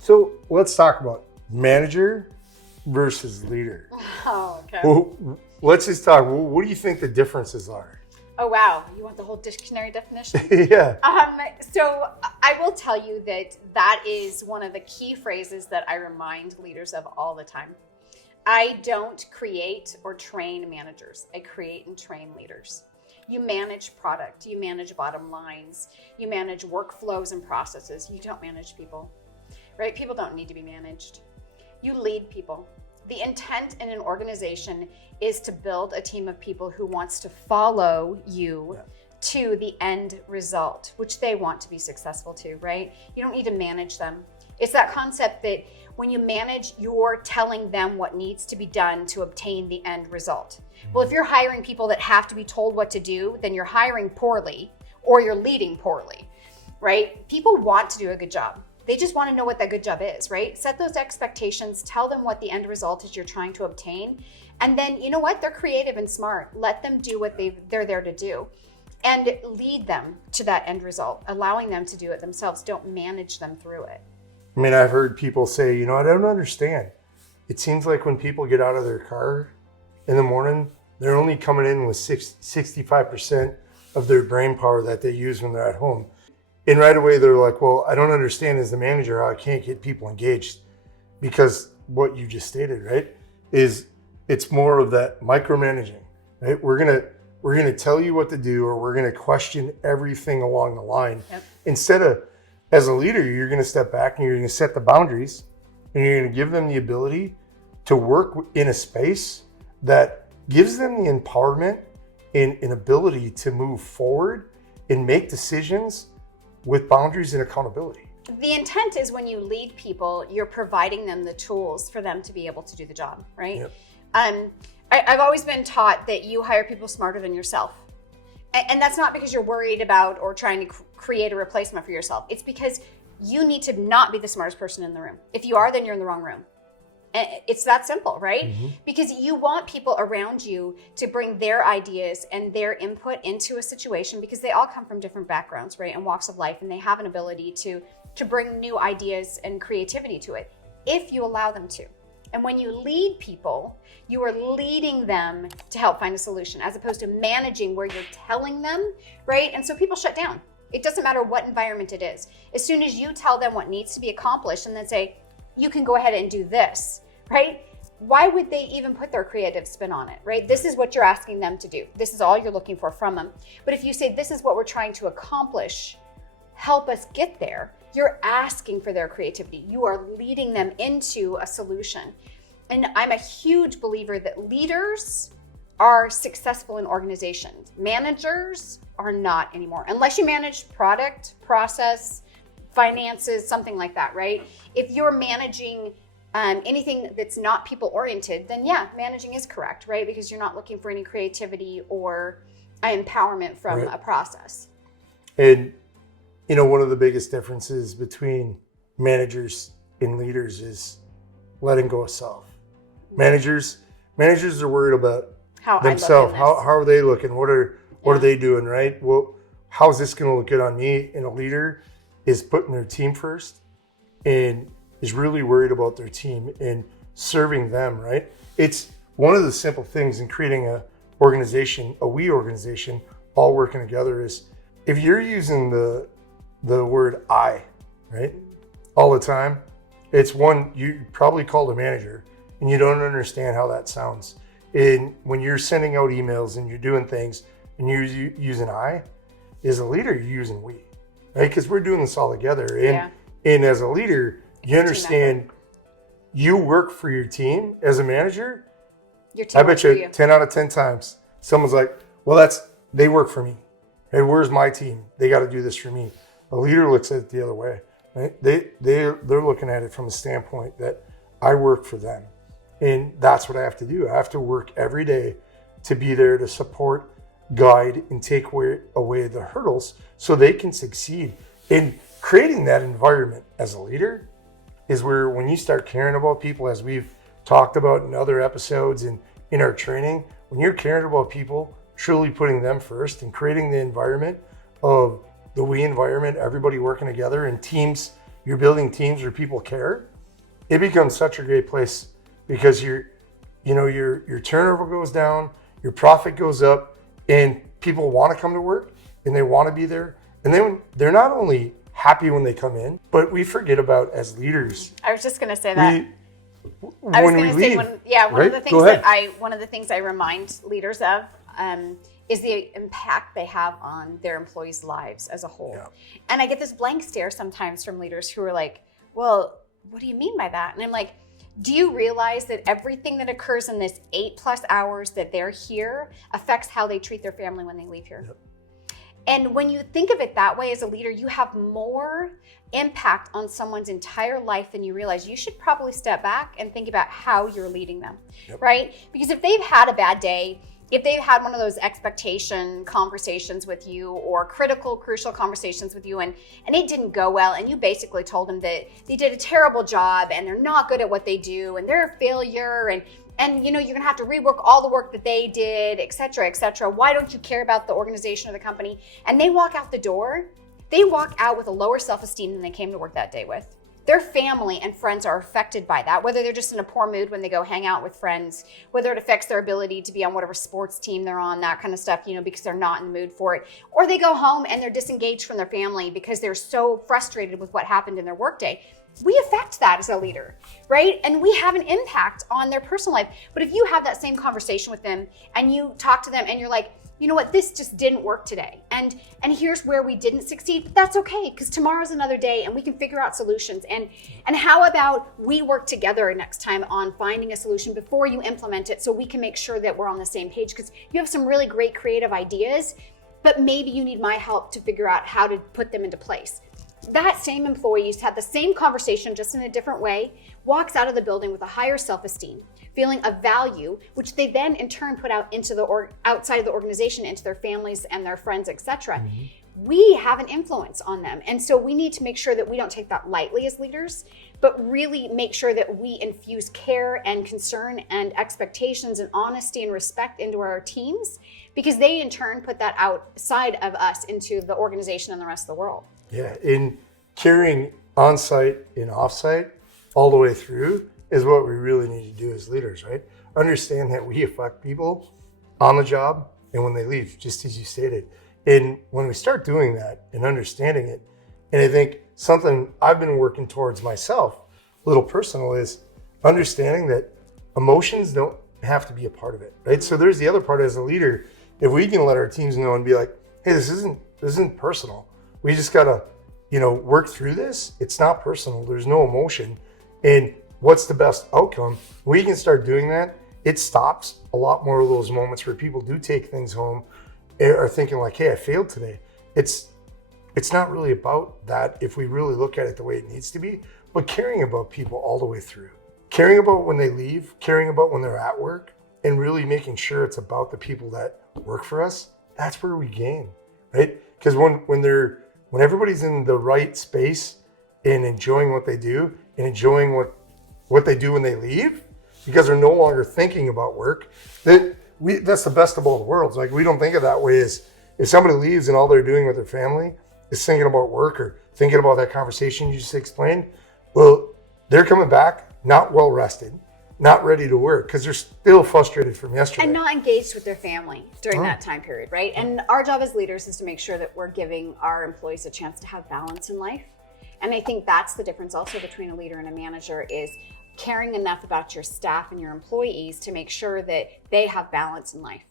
So let's talk about manager versus leader. Oh, okay. Well, let's just talk. What do you think the differences are? Oh, wow. You want the whole dictionary definition? Yeah. So I will tell you that is one of the key phrases that I remind leaders of all the time. I don't create or train managers. I create and train leaders. You manage product. You manage bottom lines. You manage workflows and processes. You don't manage people, right? People don't need to be managed. You lead people. The intent in an organization is to build a team of people who wants to follow you to the end result, which they want to be successful to, right? You don't need to manage them. It's that concept that when you manage, you're telling them what needs to be done to obtain the end result. Well, if you're hiring people that have to be told what to do, then you're hiring poorly or you're leading poorly, right? People want to do a good job. They just want to know what that good job is, right? Set those expectations, tell them what the end result is you're trying to obtain. And then, you know what? They're creative and smart. Let them do what they're there to do and lead them to that end result, allowing them to do it themselves. Don't manage them through it. I mean, I've heard people say, I don't understand. It seems like when people get out of their car in the morning, they're only coming in with 65% of their brain power that they use when they're at home. And right away, they're like, well, I don't understand as the manager how I can't get people engaged. Because what you just stated, right, is it's more of that micromanaging, right? We're gonna tell you what to do, or we're gonna question everything along the line. Yep. Instead of, as a leader, you're gonna step back and you're gonna set the boundaries, and you're gonna give them the ability to work in a space that gives them the empowerment and an ability to move forward and make decisions with boundaries and accountability. The intent is when you lead people, you're providing them the tools for them to be able to do the job, right? Yep. I've always been taught that you hire people smarter than yourself. And that's not because you're worried about or trying to create a replacement for yourself. It's because you need to not be the smartest person in the room. If you are, then you're in the wrong room. And it's that simple, right? Mm-hmm. Because you want people around you to bring their ideas and their input into a situation, because they all come from different backgrounds, right, and walks of life, and they have an ability to bring new ideas and creativity to it if you allow them to. And when you lead people, you are leading them to help find a solution, as opposed to managing where you're telling them, right? And so people shut down. It doesn't matter what environment it is. As soon as you tell them what needs to be accomplished and then say, you can go ahead and do this, right? Why would they even put their creative spin on it, right? This is what you're asking them to do. This is all you're looking for from them. But if you say, this is what we're trying to accomplish, help us get there, you're asking for their creativity. You are leading them into a solution. And I'm a huge believer that leaders are successful in organizations. Managers are not anymore, unless you manage product, process, finances, something like that, right? If you're managing anything that's not people-oriented, then yeah, managing is correct, right? Because you're not looking for any creativity or empowerment from a process. And one of the biggest differences between managers and leaders is letting go of self. Managers are worried about themselves. How are they looking? What are they doing, right? Well, how is this going to look good on me? And a leader is putting their team first and is really worried about their team and serving them, right? It's one of the simple things in creating a organization, a we organization, all working together, is if you're using the word I, right, all the time, it's one you probably called a manager and you don't understand how that sounds. And when you're sending out emails and you're doing things and you're using I, as a leader, you're using we, right? Because we're doing this all together. And as a leader, you understand you work for your team. As a manager, your team I bet you 10 out of 10 times, someone's like, well, they work for me. Hey, where's my team? They got to do this for me. A leader looks at it the other way. Right? They're looking at it from a standpoint that I work for them. And that's what I have to do. I have to work every day to be there to support, guide, and take away the hurdles so they can succeed. And creating that environment as a leader is where, when you start caring about people, as we've talked about in other episodes and in our training, when you're caring about people, truly putting them first and creating the environment of the we environment, everybody working together and teams you're building teams where people care, it becomes such a great place because your turnover goes down, your profit goes up, and people want to come to work and they want to be there. And then they're not only happy when they come in, but we forget about as leaders. I was just going to say that. One of the things I remind leaders of is the impact they have on their employees' lives as a whole. Yeah. And I get this blank stare sometimes from leaders who are like, well, what do you mean by that? And I'm like, do you realize that everything that occurs in this 8+ hours that they're here affects how they treat their family when they leave here? Yep. And when you think of it that way as a leader, you have more impact on someone's entire life than you realize. You should probably step back and think about how you're leading them, yep. Right? Because if they've had a bad day, if they've had one of those expectation conversations with you or critical, crucial conversations with you and it didn't go well and you basically told them that they did a terrible job and they're not good at what they do and they're a failure and you're gonna have to rework all the work that they did, et cetera, et cetera. Why don't you care about the organization or the company? And they walk out the door, they walk out with a lower self-esteem than they came to work that day with. Their family and friends are affected by that, whether they're just in a poor mood when they go hang out with friends, whether it affects their ability to be on whatever sports team they're on, that kind of stuff, because they're not in the mood for it. Or they go home and they're disengaged from their family because they're so frustrated with what happened in their workday. We affect that as a leader, right? And we have an impact on their personal life. But if you have that same conversation with them and you talk to them and you're like, you know what, this just didn't work today. And here's where we didn't succeed, but that's okay, because tomorrow's another day and we can figure out solutions. And how about we work together next time on finding a solution before you implement it so we can make sure that we're on the same page, because you have some really great creative ideas, but maybe you need my help to figure out how to put them into place. That same employee who's had the same conversation just in a different way walks out of the building with a higher self-esteem, feeling of value, which they then in turn put out into the outside of the organization, into their families and their friends, etc. Mm-hmm. We have an influence on them. And so we need to make sure that we don't take that lightly as leaders, but really make sure that we infuse care and concern and expectations and honesty and respect into our teams, because they in turn put that outside of us into the organization and the rest of the world. Yeah, in carrying on-site and off-site all the way through is what we really need to do as leaders, right? Understand that we affect people on the job and when they leave, just as you stated. And when we start doing that and understanding it, and I think something I've been working towards myself, a little personal, is understanding that emotions don't have to be a part of it, right? So there's the other part as a leader. If we can let our teams know and be like, hey, this isn't personal. We just gotta, work through this. It's not personal. There's no emotion. And what's the best outcome? We can start doing that. It stops a lot more of those moments where people do take things home and are thinking like, hey, I failed today. It's not really about that if we really look at it the way it needs to be, but caring about people all the way through. Caring about when they leave, caring about when they're at work, and really making sure it's about the people that work for us. That's where we gain, right? Because when everybody's in the right space and enjoying what they do and enjoying what they do when they leave, because they're no longer thinking about work, that's the best of both worlds. Like, we don't think of that way as if somebody leaves and all they're doing with their family is thinking about work or thinking about that conversation you just explained. Well, they're coming back not well rested, not ready to work, because they're still frustrated from yesterday. And not engaged with their family during that time period, right? And our job as leaders is to make sure that we're giving our employees a chance to have balance in life. And I think that's the difference also between a leader and a manager, is caring enough about your staff and your employees to make sure that they have balance in life.